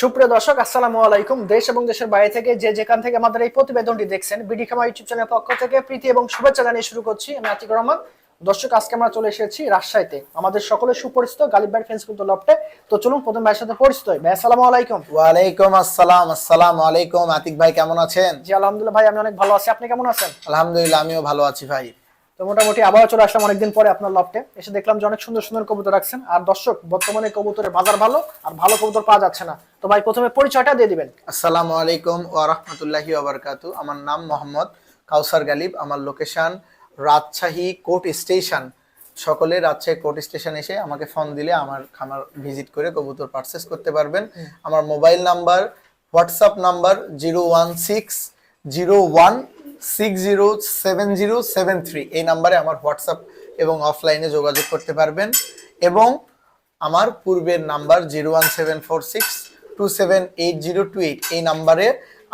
সুপ্রিয় দর্শক আসসালামু আলাইকুম। দেশ এবং দেশের বাইরে থেকে যে যেখান থেকে আমাদের এই প্রতিবেদনটি দেখছেন বিডি খামা ইউটিউব চ্যানেলের পক্ষ থেকে প্রীতি এবং শুভেচ্ছা জানিয়ে শুরু করছি আমি আতিক রহমান। দর্শক আজকে আমরা চলে এসেছি রাজশাহীতে আমাদের সকলে সুপরিচিত গালিব ভাই ফেন্স কিন্তু লফটে তো চলুন প্রথম ভাইয়ের সাথে পরিচিত হই। ভাই আসসালামু আলাইকুম। ওয়ালাইকুম আসসালাম আসসালামু আলাইকুম। আতিক ভাই কেমন আছেন? জি আলহামদুলিল্লাহ ভাই আমি অনেক ভালো আছি। আপনি কেমন আছেন? আলহামদুলিল্লাহ আমিও ভালো আছি ভাই। তো মোটামুটি আবারও চলে আসলাম অনেকদিন পরে আপনার লফটে এসে দেখলাম যে অনেক সুন্দর সুন্দর কবুতর রাখছেন। আর দর্শক বর্তমানে কবুতরের বাজার ভালো আর ভালো কবুতর পাওয়া যাচ্ছে না। তো ভাই প্রথমে পরিচয়টা দিয়ে দিবেন। আসসালামু আলাইকুম ওয়া রাহমাতুল্লাহি ওয়া বারাকাতু আমার নাম মোহাম্মদ কাউসার গালিব। আমার লোকেশন রাজশাহী কোর্ট স্টেশন। সকলে রাজশাহী কোর্ট স্টেশন এসে আমাকে ফোন দিলে আমার খামার ভিজিট করে কবুতর পারচেস করতে পারবেন। আমার mobile number WhatsApp number zero one six zero one six zero seven zero seven three এই নাম্বারে আমার হোয়াটসঅ্যাপ এবং অফলাইনে যোগাযোগ করতে পারবেন। এবং আমার পূর্বের number zero one seven four six two seven eight zero two eight এই নাম্বারে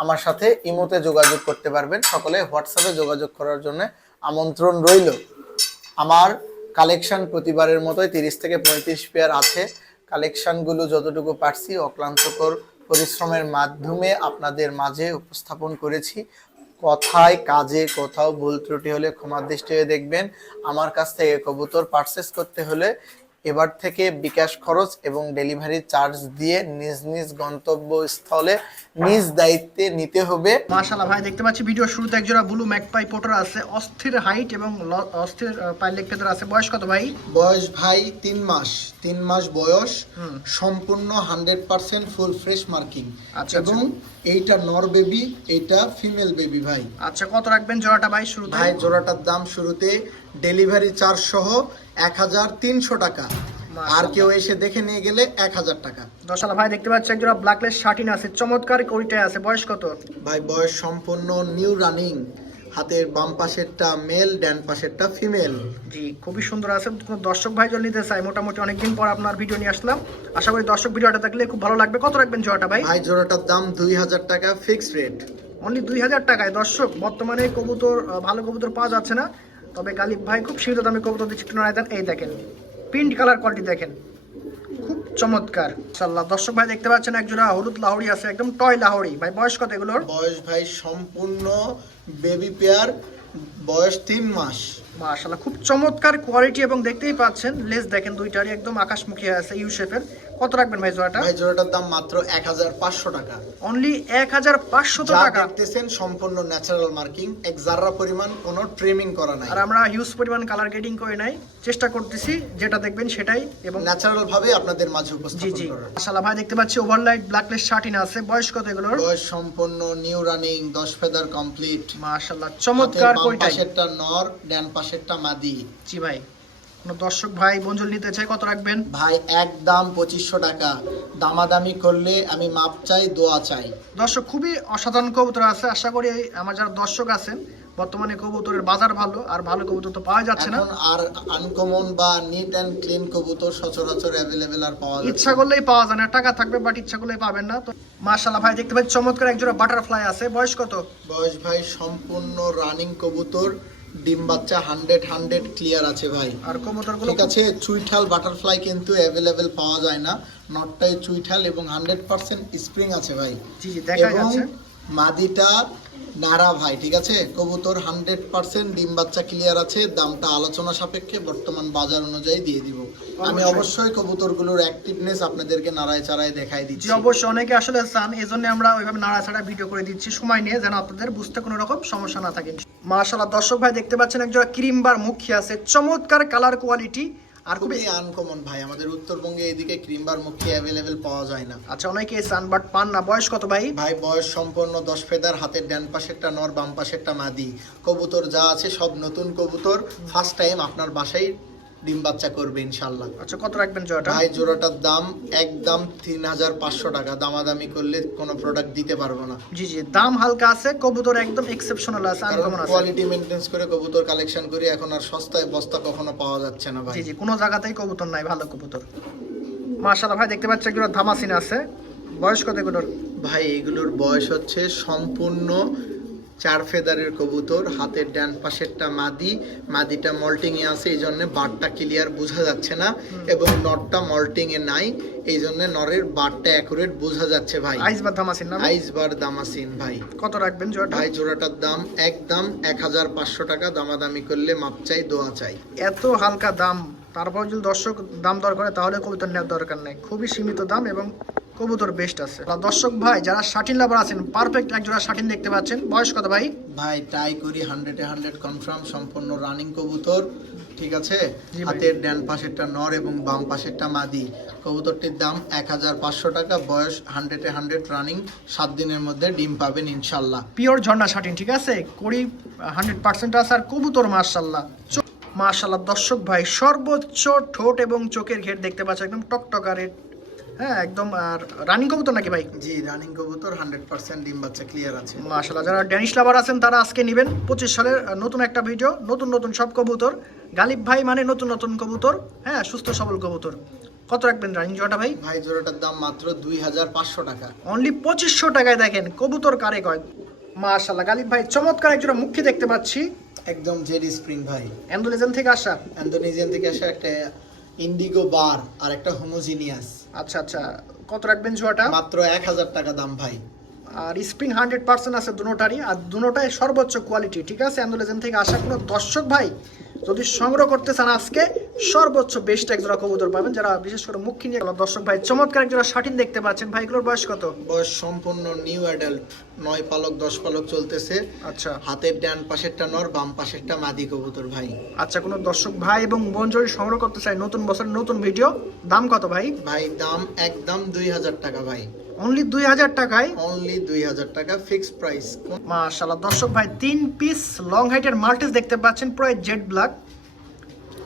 আমার সাথে ইমোতে যোগাযোগ করতে পারবেন। সকলে হোয়াটসঅ্যাপে যোগাযোগ করার জন্য আমন্ত্রণ রইল। আমার কালেকশন প্রতিবারের মতোই তিরিশ থেকে পঁয়ত্রিশ পেয়ার আছে। কালেকশনগুলো যতটুকু পারছি অক্লান্তকর পরিশ্রমের মাধ্যমে আপনাদের মাঝে উপস্থাপন করেছি। কথায় কাজে কোথাও ভুল ত্রুটি হলে ক্ষমার দৃষ্টিতে দেখবেন। আমার কাছ থেকে কবুতর পারচেস করতে হলে এবার থেকে বিকাশ খরচ এবং ডেলিভারি চার্জ দিয়ে নিজ নিজ গন্তব্যস্থলে নিজ দায়িত্বে নিতে হবে। মাশাআল্লাহ ভাই দেখতে পাচ্ছি ভিডিও শুরুতে একজোড়া ব্লু ম্যাকপাই পোটার আছে। অস্থির হাইট এবং ল- অস্থির পাইলেক ফেদার আছে। বয়স কত ভাই? বয়স ভাই তিন মাস। তিন মাস বয়স। সম্পূর্ণ hundred percent full fresh marking আচ্ছা, এবং এইটা নর বেবি এটা ফিমেল বেবি ভাই। আচ্ছা কত রাখবেন জোড়াটা ভাই শুরু ভাই জোড়াটার দাম শুরুতে ডেলিভারি চার্জ সহ এক হাজার তিনশো টাকা। আর কেউ এসে দেখে নিয়ে গেলে এক হাজার টাকা। দশালা ভাই দেখতে পাচ্ছি একজোড়া ব্ল্যাকলেস শার্টিন আছে চমৎকার করিটায় আছে। বয়স কত? ভাই বয়স সম্পূর্ণ নিউ রানিং হাতের বাম পাশেরটা মেল ড্যান পাশেরটা ফিমেল জি খুবই সুন্দর আছে কোনো দর্শক ভাই যদি নিতে চাই মোটামুটি অনেকদিন পর আপনার ভিডিও নিয়ে আসলাম। আশা করি দর্শক ভিডিওটা দেখলে খুব ভালো লাগবে। কত রাখবেন জোড়াটা ভাই? ভাই জোড়াটার দাম দুই হাজার টাকা ফিক্সড রেট অনলি দুই হাজার টাকায়। দর্শক বর্তমানে কবুতর ভালো কবুতর পাওয়া যাচ্ছে না। তবে গালিব ভাই খুব সীমিত দামে কবুতর দিচ্ছে। একটু এই দেখেন প্রিন্ট কালার কোয়ালিটি দেখেন। চমৎকার। ইনশাল্লাহ দর্শক ভাই দেখতে পাচ্ছেন একজোড়া হলুদ লাহড়ি আছে একদম টয় লাহড়ি। ভাই বয়স কত এগুলোর? বয়স ভাই সম্পূর্ণ বেবি পেয়ার বয়স তিন মাস। মাশাআল্লাহ খুব চমৎকার কোয়ালিটি এবং দেখতেই পাচ্ছেন লেস দেখেন দুইটারই একদম আকাশমুখী আছে ইউ শেপের কত রাখবেন ভাই জোড়াটা? ভাই জোড়াটার দাম মাত্র এক হাজার পাঁচশো টাকা। অনলি এক হাজার পাঁচশত যা টাকা। দেখতেছেন সম্পূর্ণ ন্যাচারাল মার্কিং এক জাররা পরিমাণ কোনো ট্রিমিং করা নাই। আর আমরা হিউজ পরিমাণ কালার গ্রেডিং করে নাই। চেষ্টা করতেছি যেটা দেখবেন সেটাই এবং ন্যাচারাল ভাবে আপনাদের মাঝে উপস্থাপন করার মাশাআল্লাহ ভাই দেখতে পাচ্ছি ওভারলাইট ব্ল্যাকলেস শার্টিন আছে। বয়স কত এগুলোর? বয়স সম্পূর্ণ নিউ রানিং দশ ফেদার কমপ্লিট মাশাআল্লাহ চমৎকার কয়টাই পাশেরটা নর ডান পাশেরটা মাদি। জি ভাই। কোন দর্শক ভাই বঞ্জল নিতে চাই কত রাখবেন? ভাই একদম পঁচিশশো টাকা। দামাদামি করলে আমি মাপ চাই দোয়া চাই। দর্শক খুবই অসাধারণ কবুতর আছে। আশা করি আমার যারা দর্শক আছেন বর্তমানে কবুতরের বাজার ভালো আর ভালো কবুতর তো পাওয়া যাচ্ছে না। আর আনকমন বা নিট অ্যান্ড ক্লিন কবুতর সচরাচর অ্যাভেলেবেল আর পাওয়া যাচ্ছে ইচ্ছা করলেই পাওয়া যায় না টাকা থাকবে বাট ইচ্ছা করলেই পাবেন না। তো মাশাআল্লাহ ভাই দেখতে পাচ্ছি চমৎকার একজোড়া বাটারফ্লাই আছে। বয়স কত? বয়স ভাই সম্পূর্ণ রানিং কবুতর। ডিম বাচ্চা হান্ড্রেড হান্ড্রেড ক্লিয়ার আছে ভাই। আর কবুতরগুলো ঠিক আছে চুইঠাল বাটারফ্লাই কিন্তু অ্যাভেলেবেল পাওয়া যায় না। নটটাই চুইঠাল এবং হান্ড্রেড পার্সেন্ট স্প্রিং আছে ভাই। জি জি দেখা যাচ্ছে। মাদিটা নাড়া ভাই ঠিক আছে? কবুতর হান্ড্রেড পার্সেন্ট ডিম বাচ্চা ক্লিয়ার আছে দামটা আলোচনা সাপেক্ষে বর্তমান বাজার অনুযায়ী দিয়ে দিব। আমি অবশ্যই। কবুতরগুলোর অ্যাক্টিভনেস আপনাদেরকে নাড়ায় চাড়ায় দেখাই দিচ্ছি। অবশ্যই। অনেকে আসলে চান এই জন্য আমরা ওইভাবে নাড়াছাড়া ভিডিও করে দিচ্ছি। সময় নিয়ে যেন আপনাদের বুঝতে কোনো রকম সমস্যা না থাকে। মাশাআল্লাহ দর্শক ভাই দেখতে পাচ্ছেন একজোড়া ক্রিম বার মুখী আছে। চমৎকার কালার কোয়ালিটি আর খুবই আনকমন ভাই আমাদের উত্তরবঙ্গে এদিকে ক্রিমবার মুখী অ্যাভেলেবেল পাওয়া যায় না। আচ্ছা অনেকে সানবার্ড পান না। বয়স কত ভাই? ভাই বয়স সম্পন্ন দশ ফেদার হাতের ডান একটা নর বাম পাশেরটা মাদি। কবুতর যা আছে সব নতুন কবুতর। ফার্স্ট টাইম আপনার বাসায় ডিম বাচ্চা করবে ইনশাল্লাহ আচ্ছা কত রাখবেন জয়টা ভাই জোড়াটার দাম একদম তিন হাজার পাঁচশো টাকা। দামাদামি করলে কোনো প্রোডাক্ট দিতে পারব না। জি জি দাম হালকা আছে কবুতর একদম এক্সেপশনাল আছে আনকমন আছে? কোয়ালিটি মেনটেন্স করে কবুতর কালেকশন করি এখন আর সস্তায় বস্তা কখনো পাওয়া যাচ্ছে না ভাই। জি জি কোনো জায়গাতেই কবুতর নাই ভালো কবুতর। মাশাআল্লাহ ভাই দেখতে পাচ্ছি একজোড়া ধামাসিন আছে। বয়স কত এগুলোর? ভাই এগুলোর বয়স হচ্ছে সম্পূর্ণ চার ফেদারের কবুতর হাতের ডান পাশেরটা মাদি মাদিটা মল্টিং এ আছে এই জন্য বারটা ক্লিয়ার বোঝা যাচ্ছে না এবং নটটা মল্টিং এ নাই এই জন্য নরের বারটা অ্যাকুরেট বোঝা যাচ্ছে ভাই। আইস বা ধামাসিন না আইস বার দামাসিন ভাই। কত রাখবেন জোড়াটা? ভাই জোড়াটার দাম একদম এক হাজার পাঁচশো টাকা দামাদামি করলে মাপ চাই দোয়া চাই। এত হালকা দাম তারপর যদি দর্শক দাম দর করে তাহলে কবুতর নেওয়ার দরকার নেই। খুবই সীমিত দাম এবং কবুতর বেস্ট আছে। দর্শক ভাই যারা শাটিন লাভার আছেন পারফেক্ট এক জোড়া শাটিন দেখতে পাচ্ছেন। বয়স কত ভাই? ভাই ট্রাই করি হান্ড্রেডে হান্ড্রেড কনফার্ম সম্পূর্ণ রানিং কবুতর ঠিক আছে? হাতের ডান পাশেরটা নর এবং বাম পাশেরটা মাদি। কবুতরটির দাম এক হাজার পাঁচশো টাকা বয়স হান্ড্রেডে হান্ড্রেড রানিং সাত দিনের মধ্যে ডিম পাবেন ইনশাল্লাহ। পিওর ঝর্ণা শাটিন ঠিক আছে? কড়ি হান্ড্রেড পার্সেন্ট আছে আর কবুতর মার্শাল্লাহ মার্শাল্লাহ দর্শক ভাই সর্বোচ্চ ঠোঁট এবং চোখের ঘের দেখতে পাচ্ছ একদম টকটকা রেড হ্যাঁ একদম আর রানিং কবুতর নাকি ভাই? জি রানিং কবুতর হান্ড্রেড পার্সেন্ট ডিম বাচ্চা ক্লিয়ার আছে। মাশাল্লাহ যারা ড্যানিশ লাভার আছেন তারা আজকে নেবেন পঁচিশ সালের নতুন একটা ভিডিও নতুন নতুন সব কবুতর। গালিব ভাই মানে নতুন নতুন কবুতর হ্যাঁ সুস্থ সবল কবুতর। কত রাখবেন রানিং জোড়াটা ভাই? ভাই জোড়াটার দাম মাত্র দুই হাজার পাঁচশো টাকা। অনলি পঁচিশশো টাকায় দেখেন কবুতর কারে কয়। মাশাল্লাহ গালিব ভাই চমৎকার একজোড়া মুখী দেখতে পাচ্ছি। একদম জেডি স্প্রিং ভাই। অ্যান্ডোলেজেন থেকে আসা। অ্যান্ডোনেজিয়ান থেকে আসা একটা ইন্ডিগো বার আর একটা হোমোজিনিয়াস আচ্ছা আচ্ছা। কত রাখবেন জুয়াটা? মাত্র এক হাজার টাকা দাম ভাই। আর স্প্রিং হান্ড্রেড পার্সেন্ট আছে দুটারই আর দুটাই সর্বোচ্চ কোয়ালিটি ঠিক আছে? অ্যান্ডোলেজেন থেকে আসা কোনো দর্শক ভাই যদি সংগ্রহ করতে চান আজকে সর্বোচ্চ বেস্ট এক জোড়া কবুতর পাবেন যারা বিশেষ করে মুখী নিয়ে দর্শক ভাই চমৎকার এক জোড়া শাটিন দেখতে পাচ্ছেন। ভাই এগুলোর বয়স কত? বয়স সম্পূর্ণ নিউ অ্যাডাল্ট নয় পালক দশ পালক চলতেছে। আচ্ছা। হাতের ডান পাশেরটা নর বাম পাশেরটা মাদি কবুতর ভাই। আচ্ছা কোনো দর্শক ভাই এবং বোন যদি সংগ্রহ করতে চায় নতুন বছরের নতুন ভিডিও দাম কত ভাই? ভাই দাম একদম দুই হাজার টাকা ভাই। অনলি দুই হাজার টাকায়? অনলি দুই হাজার টাকা ফিক্সড প্রাইস মাশাল্লাহ দর্শক ভাই তিন পিস লং হাইটের মাল্টিস দেখতে পাচ্ছেন প্রায় জেড ব্ল্যাক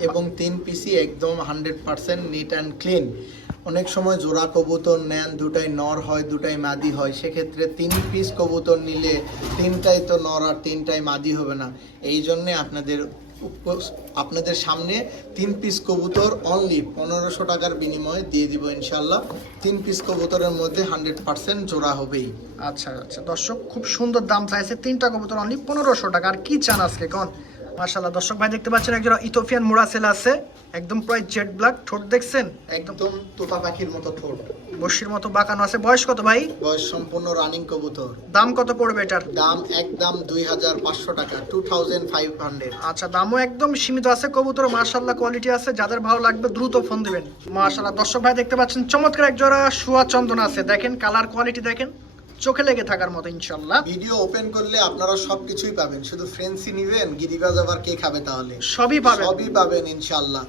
এবং তিন পিসি একদম hundred percent neat and clean অনেক সময় জোড়া কবুতর নেন, দুটাই নর হয়, দুটাই মাদি হয়। সেক্ষেত্রে তিন পিস কবুতর নিলে তিনটাই তো নর আর তিনটাই মাদি হবে না। এই জন্যে আপনাদের আপনাদের সামনে তিন পিস কবুতর অনলি পনেরোশো টাকার বিনিময়ে দিয়ে দিব ইনশাল্লাহ তিন পিস কবুতরের মধ্যে হান্ড্রেড পার্সেন্ট জোড়া হবেই। আচ্ছা আচ্ছা। দর্শক, খুব সুন্দর দাম চাইছে। তিনটা কবুতর অনলি পনেরোশো টাকা। আর কি চান আজকে, কন? মাশাল্লাহ দর্শক ভাই দেখতে পাচ্ছেন একজন ইথোপিয়ান মোরাসেল আছে একদম প্রায় জেড ব্ল্যাক ঠোঁট দেখছেন? একদম তোতা পাখির মতো ঠোঁট। বসির মতো বাঁকানো আছে বয়স কত ভাই? বয়স সম্পূর্ণ রানিং কবুতর। দাম কত পড়বে এটার? দাম একদম দুই হাজার পাঁচশো টাকা টু থাউজেন্ড ফাইভ হান্ড্রেড আচ্ছা দামও একদম সীমিত আছে কবুতর মাশাল্লাহ কোয়ালিটি আছে যাদের ভালো লাগবে দ্রুত ফোন দিবেন। মাশাল্লাহ দর্শক ভাই দেখতে পাচ্ছেন চমৎকার এক জোড়া শুয়া চন্দন আছে দেখেন কালার কোয়ালিটি দেখেন। চোখে লেগে থাকার মতো ইনশাল্লাহ ভিডিও ওপেন করলে আপনারা সবকিছুই পাবেন। শুধু ফ্রেন্সি নিবেন গিরিবাজ আবার কে খাবে তাহলে? সবই পাবেন। সবই পাবেন ইনশাল্লাহ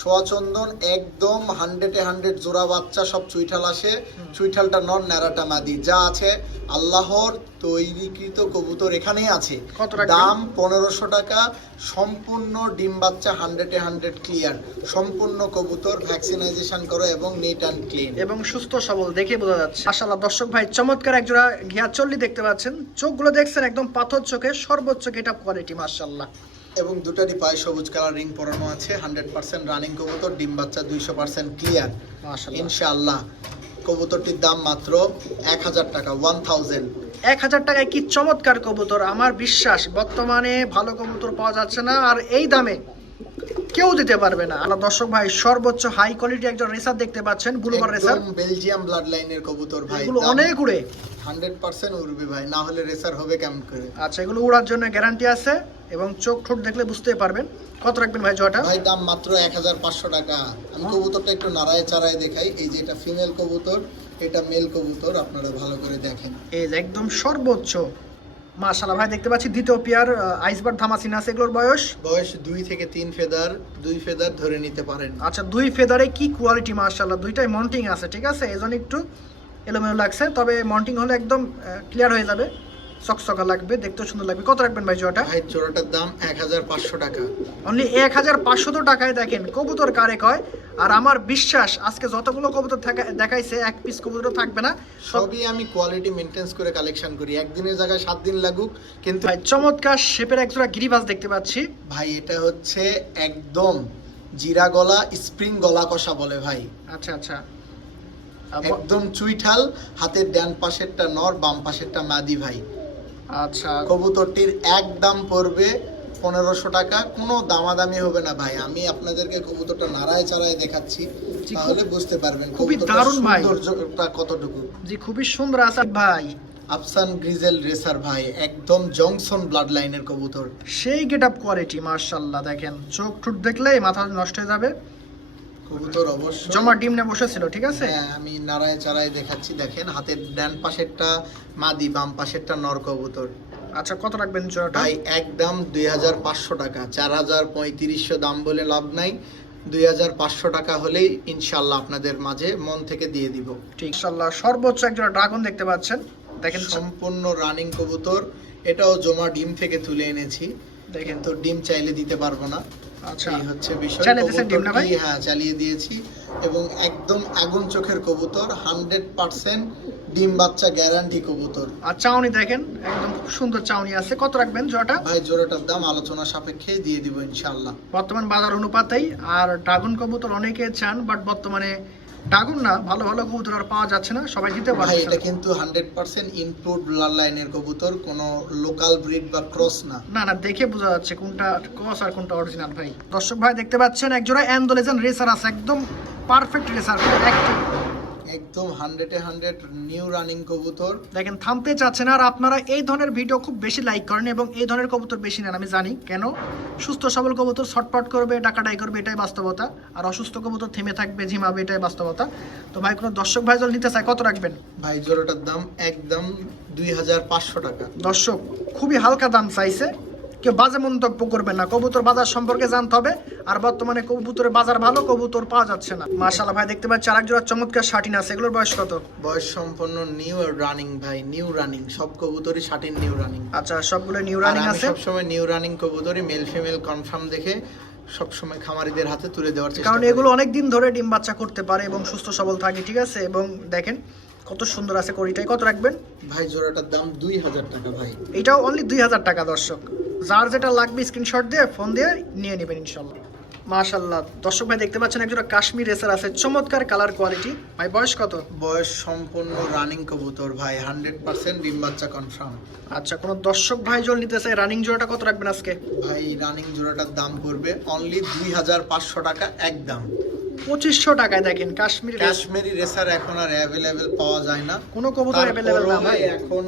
সোয়াচন্দন একদম হান্ড্রেডে হান্ড্রেড জোড়া বাচ্চা সব চুইঠাল আসে। চুইঠালটা নন ন্যাড়াটা মাদি। যা আছে আল্লাহর তৈরিকৃত কবুতর এখানেই আছে। দাম পনেরোশো টাকা। সম্পূর্ণ ডিম বাচ্চা হান্ড্রেডে হান্ড্রেড ক্লিয়ার সম্পূর্ণ কবুতর ভ্যাকসিনাইজেশন করো এবং নিট অ্যান্ড ক্লিন এবং সুস্থ সবল দেখে বোঝা যাচ্ছে। মাশাল্লাহ দর্শক ভাই চমৎকার এক জোড়া ঘিয়া চল্লি দেখতে পাচ্ছেন। চোখগুলো দেখছেন একদম পাথর চোখে সর্বোচ্চ গেট আপ কোয়ালিটি মাশাল্লাহ এবং দুটারই পায়ে সবুজ কালার রিং পরানো আছে হান্ড্রেড পার্সেন্ট রানিং কবুতর ডিম বাচ্চা দুইশো পার্সেন্ট ক্লিয়ার ইনশাআল্লাহ কবুতরটির দাম মাত্র এক হাজার টাকা ওয়ান থাউজেন্ড এক হাজার টাকায় কি চমৎকার কবুতর আমার বিশ্বাস বর্তমানে ভালো কবুতর পাওয়া যাচ্ছে না আর এই দামে কেউ দিতে পারবে না। আল্লাহ দর্শক ভাই সর্বোচ্চ হাই কোয়ালিটি একজন রেসার দেখতে পাচ্ছেন ব্লুবার রেসার বেলজিয়াম ব্লাড লাইনের কবুতর ভাই এগুলো অনেক উড়ে। হান্ড্রেড পার্সেন্ট উড়বে ভাই না হলে রেসার হবে কেমন করে? আচ্ছা এগুলো উড়ার জন্য গ্যারান্টি আছে? এবং চোখ ঠোঁট দেখলে বুঝতে পারবেন। কত রাখবেন ভাই জয়টা ভাই দাম মাত্র এক হাজার পাঁচশো টাকা। আমি কবুতরটা একটু নাড়ায় চাড়ায় দেখাই। এই যে এটা ফিমেল কবুতর এটা মেল কবুতর আপনারা ভালো করে দেখেন। এই যে একদম সর্বোচ্চ। মাশাল্লাহ ভাই দেখতে পাচ্ছি দ্বিতীয় পেয়ার আইসবার ধামাসিন আছে। এগুলোর বয়স? বয়স দুই থেকে তিন ফেদার দুই ফেদার ধরে নিতে পারেন। আচ্ছা দুই ফেদারে কি কোয়ালিটি মাশাল্লাহ দুইটাই মন্টিং আছে ঠিক আছে? এই জন্য একটু এলোমেলো লাগছে তবে মন্টিং হলে একদম ক্লিয়ার হয়ে যাবে। চকচকা লাগবে দেখতেও সুন্দর লাগবে। কত রাখবেন ভাই জোয়াটা ভাই জোড়াটার দাম এক হাজার পাঁচশো টাকা। অনলি এক হাজার পাঁচশত টাকায় দেখেন কবুতর কারে কয়? আর আমার বিশ্বাস আজকে যতগুলো কবুতর দেখাইছে এক পিস কবুতর থাকবে না। সবই আমি কোয়ালিটি মেনটেন্স করে কালেকশন করি। একদিনের জায়গায় সাত দিন লাগুক কিন্তু ভাই চমৎকার শেপের একজোড়া গিরিবাজ দেখতে পাচ্ছি। ভাই এটা হচ্ছে একদম জিরা গলা স্প্রিং গলা কষা বলে ভাই। আচ্ছা আচ্ছা। একদম চুইঠাল হাতের ডান পাশেরটা নর বাম পাশেরটা মাদি ভাই। আচ্ছা। কবুতরটির এক দাম পড়বে পনেরোশো টাকা। কোনো দামাদামি হবে না ভাই। আমি আপনাদেরকে কবুতরটা নাড়ায় চাড়ায় দেখাচ্ছি। তাহলে বুঝতে পারবেন খুবই দারুণ ভাই। সৌন্দর্যটা কতটুকু। জি খুবই সুন্দর আছে ভাই। আফসান গ্রিজেল রেসার ভাই একদম জংশন ব্লাড লাইনের কবুতর। সেই গেট আপ কোয়ালিটি মার্শাল্লাহ দেখেন। চোখ ঠুট দেখলেই মাথা নষ্ট হয়ে যাবে। কবুতর অবশ্য জমা ডিম নিয়ে বসেছিল ঠিক আছে? হ্যাঁ আমি নাড়ায় চাড়ায় দেখাচ্ছি দেখেন হাতের ডান পাশেরটা মাদি বাম পাশেরটা নর কবুতর। আচ্ছা কত রাখবেন জোড়াটা? ভাই একদম দুই হাজার পাঁচশো টাকা। চার হাজার পঁয়ত্রিশশো দাম বলে লাভ নাই। দুই হাজার পাঁচশো টাকা হলেই ইনশাল্লাহ আপনাদের মাঝে মন থেকে দিয়ে দিব। ঠিক ইনশাল্লাহ সর্বোচ্চ এক জোড়া ড্রাগন দেখতে পাচ্ছেন। দেখেন সম্পূর্ণ রানিং কবুতর। এটাও জমা ডিম থেকে তুলে এনেছি। দেখেন। তো ডিম চাইলে দিতে পারব না। আচ্ছা। হচ্ছে বিষয়। চালিয়ে দিয়েছেন ডিম না ভাই? হ্যাঁ চালিয়ে দিয়েছি এবং একদম আগুন চোখের কবুতর হান্ড্রেড পার্সেন্ট ডিম বাচ্চা গ্যারান্টি কবুতর। আর চাউনি দেখেন একদম খুব সুন্দর চাউনি আছে। কত রাখবেন জোড়াটা? ভাই জোড়াটার দাম আলোচনা সাপেক্ষে দিয়ে দিব ইনশাআল্লাহ। বর্তমান বাজার অনুপাতেই আর ড্রাগন কবুতর অনেকে চান বাট বর্তমানে ড্রাগন না ভালো ভালো কবুতর আর পাওয়া যাচ্ছে না সবাই দিতে পারে এটা কিন্তু হান্ড্রেড পার্সেন্ট ইনপুট লাল লাইনের কবুতর কোনো লোকাল ব্রিড বা ক্রস না। না না দেখে বোঝা যাচ্ছে কোনটা ক্রস আর কোনটা অরিজিনাল ভাই। দর্শক ভাই দেখতে পাচ্ছেন একজোড়া অ্যান্ডোলেজেন রেসার আছে একদম পারফেক্ট রেসার অ্যাক্টিভ একদম হান্ড্রেডে হান্ড্রেড নিউ রানিং কবুতর। দেখেন থামতে চাচ্ছে না আর আপনারা এই ধরনের ভিডিও খুব বেশি লাইক করেন এবং এই ধরনের কবুতর বেশি নেন আমি জানি। কেন? সুস্থ সবল কবুতর ছটপট করবে ডাকাডাই করবে এটাই বাস্তবতা। আর অসুস্থ কবুতর থেমে থাকবে ঝিমাবে এটাই বাস্তবতা। তো ভাই কোনো দর্শক ভাই যদি নিতে চায় কত রাখবেন? ভাই জোড়াটার দাম একদম দুই হাজার পাঁচশো টাকা। দর্শক খুবই হালকা দাম চাইছে। কেউ বাজে মন্তব্য করবে না। কবুতর বাজার সম্পর্কে জানতে হবে। আর বর্তমানে কবুতরের বাজার ভালো কবুতর পাওয়া যাচ্ছে না। মাশাআল্লাহ ভাই দেখতে পাচ্ছি আরেক জোড়া চমৎকার শাটিন আছে। এগুলোর বয়স কত? বয়স সম্পন্ন নিউ রানিং ভাই নিউ রানিং সব কবুতরই ষাটিন নিউ রানিং আচ্ছা সবগুলো নিউ রানিং আছে? সবসময় নিউ রানিং কবুতরই মেল ফিমেল কনফার্ম দেখে সবসময় খামারিদের হাতে তুলে দেওয়ার চেষ্টা কারণ এগুলো অনেক দিন ধরে ডিম বাচ্চা করতে পারে এবং সুস্থ সবল থাকে ঠিক আছে? এবং দেখেন কত সুন্দর আছে কড়িটাই কত রাখবেন? ভাই জোড়াটার দাম দুই হাজার টাকা ভাই। এটাও অনলি দুই হাজার টাকা দর্শক। যার যেটা লাগবে স্ক্রিনশট দিয়ে ফোন দিয়ে নিয়ে নেবেন ইনশাল্লাহ। মাশাল্লাহ। দর্শক ভাই দেখতে পাচ্ছেন একজন কাশ্মীর রেসার আছে। চমৎকার কালার কোয়ালিটি ভাই বয়স কত? বয়স সম্পূর্ণ রানিং কবুতর ভাই হান্ড্রেড পার্সেন্ট ডিম বাচ্চা কনফার্ম আচ্ছা কোনো দর্শক ভাই জল নিতে চাই রানিং জোড়াটা কত রাখবেন আজকে? ভাই রানিং জোড়াটার দাম পড়বে অনলি দুই হাজার পাঁচশো টাকা একদম। পঁচিশশো টাকায় দেখেন কাশ্মীর কাশ্মীরি রেসার এখন আর অ্যাভেলেবেল পাওয়া যায় না। কোনো কবুতর অ্যাভেলেবেল না ভাই। এখন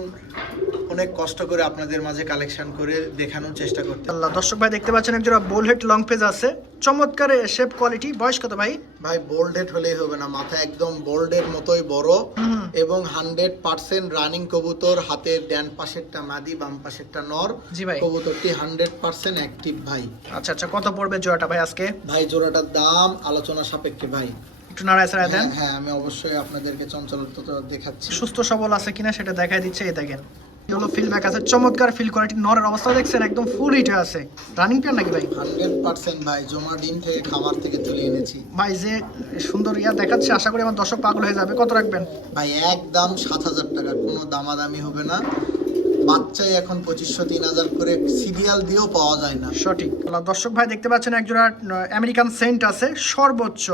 অনেক কষ্ট করে আপনাদের মাঝে কালেকশন করে দেখানোর চেষ্টা করতে। আল্লাহ দর্শক ভাই দেখতে পাচ্ছেন একজোড়া বোলহেড লং পেজ আছে। চমৎকার শেপ কোয়ালিটি বয়স কত ভাই? ভাই বোল্ডেড হলেই হবে না মাথা একদম বোল্ডের মতোই বড় এবং হান্ড্রেড পার্সেন্ট রানিং কবুতর হাতের ডান পাশেরটা মাদি বাম পাশেরটা নর। জি ভাই। কবুতরটি হান্ড্রেড পার্সেন্ট অ্যাক্টিভ ভাই। আচ্ছা আচ্ছা কত পড়বে জোড়াটা ভাই আজকে? ভাই জোড়াটার দাম আলোচনা সাপেক্ষে ভাই। একটু নাড়ায় ছাড়ায় দেন। হ্যাঁ হ্যাঁ আমি অবশ্যই আপনাদেরকে চঞ্চলতা দেখাচ্ছি। সুস্থ সবল আছে কিনা সেটা দেখাই দিচ্ছে এই দেখেন। এই হলো ফিল ব্যাক আছে। চমৎকার ফিল কোয়ালিটি নরের অবস্থা দেখছেন একদম ফুল হিটে আছে। রানিং পেয়ার নাকি ভাই? হান্ড্রেড পার্সেন্ট ভাই জমা ডিম থেকে খামার থেকে তুলে এনেছি। ভাই যে সুন্দর ইয়া দেখাচ্ছে আশা করি আমার দর্শক পাগল হয়ে যাবে। কত রাখবেন? ভাই একদম সাত হাজার টাকা কোনো দামাদামি হবে না। বাচ্চাই এখন পঁচিশশো তিন হাজার করে সিরিয়াল দিয়েও পাওয়া যায় না। সঠিক। দর্শক ভাই দেখতে পাচ্ছেন একজোড়া আমেরিকান সেন্ট আছে সর্বোচ্চ।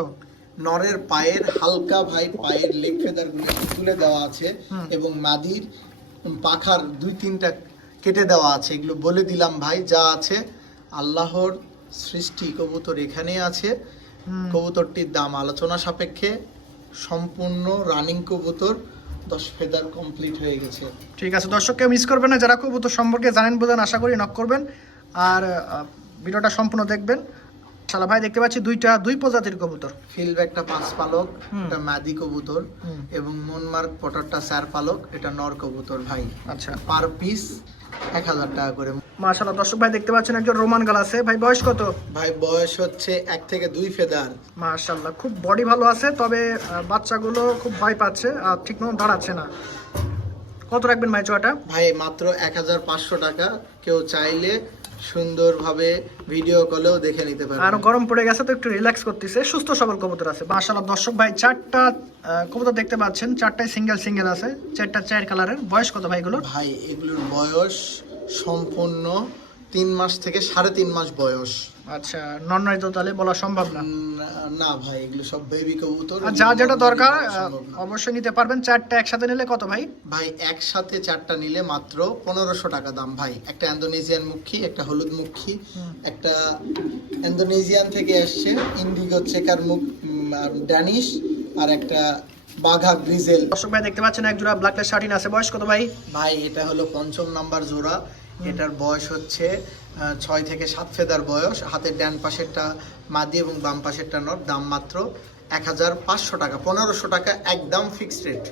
নরের পায়ের হালকা ভাই পায়ের লেগ ফেদারগুলো তুলে দেওয়া আছে এবং মাদির পাখার দুই তিনটা কেটে দেওয়া আছে এগুলো বলে দিলাম ভাই যা আছে আল্লাহর সৃষ্টি কবুতর এখানে আছে। কবুতরটির দাম আলোচনা সাপেক্ষে সম্পূর্ণ রানিং কবুতর দশ ফেদার কমপ্লিট হয়ে গেছে। ঠিক আছে দর্শককে মিস করবেন না যারা কবুতর সম্পর্কে জানেন বোঝেন আশা করি নক করবেন। আর ভিডিওটা সম্পূর্ণ দেখবেন। শালা ভাই দেখতে পাচ্ছি দুইটা দুই প্রজাতির কবুতর। ফিল ব্যাগটা পাঁচ পালক। এটা মাদি কবুতর। এবং মনমার্ক পটারটা চার পালক এটা নর কবুতর ভাই। আচ্ছা। পার পিস এক হাজার টাকা করে। মাশাআল্লাহ দর্শক ভাই দেখতে পাচ্ছেন একজন রোমান গাল আছে। ভাই বয়স কত? ভাই বয়স হচ্ছে এক থেকে দুই ফেদার। মাশাআল্লাহ খুব বডি ভালো আছে তবে বাচ্চাগুলো খুব ভয় পাচ্ছে আর ঠিক মতো দাঁড়াচ্ছে না। কত রাখবেন ভাই জোয়াটা ভাই মাত্র এক হাজার পাঁচশো টাকা। কেউ চাইলে সুন্দরভাবে ভিডিও কলেও দেখে নিতে আর পারে গরম পড়ে গেছে তো একটু রিল্যাক্স করতেছে। সুস্থ সবল কবুতর আছে। মাশাআল্লাহ দর্শক ভাই চারটা কবুতর দেখতে পাচ্ছেন। চারটায় সিঙ্গেল সিঙ্গেল আছে। চারটা চার কালারের বয়স কত ভাই এগুলোর? ভাই এগুলোর বয়স সম্পূর্ণ তিন মাস থেকে সাড়ে তিন মাস বয়স। আচ্ছা নন নাই তো তাহলে বলা সম্ভব না। না ভাই এগুলো সব বেবি কবুতর। যা যেটা দরকার। অবশ্যই নিতে পারবেন। চারটা একসাথে নিলে কত ভাই? ভাই একসাথে চারটা নিলে মাত্র পনেরোশো টাকা দাম ভাই। একটা ইন্দোনেশিয়ান মুখী একটা হলুদ মুখী একটা ইন্দোনেশিয়ান থেকে এসছে ইন্ডিগো চেকার মুখ ড্যানিশ আর একটা বাঘা গ্রিজেল দর্শক ভাই দেখতে পাচ্ছেন এক জোড়া ব্ল্যাকলেস শার্টিন আছে। বয়স কত ভাই? ভাই এটা হলো পঞ্চম নাম্বার জোড়া। এটার বয়স হচ্ছে ছয় থেকে সাত ফেদার বয়স। হাতের ডান পাশেরটা মাদি এবং বাম পাশেরটা নট দাম মাত্র এক হাজার পাঁচশো টাকা, পনেরোশো টাকা একদম ফিক্সড রেট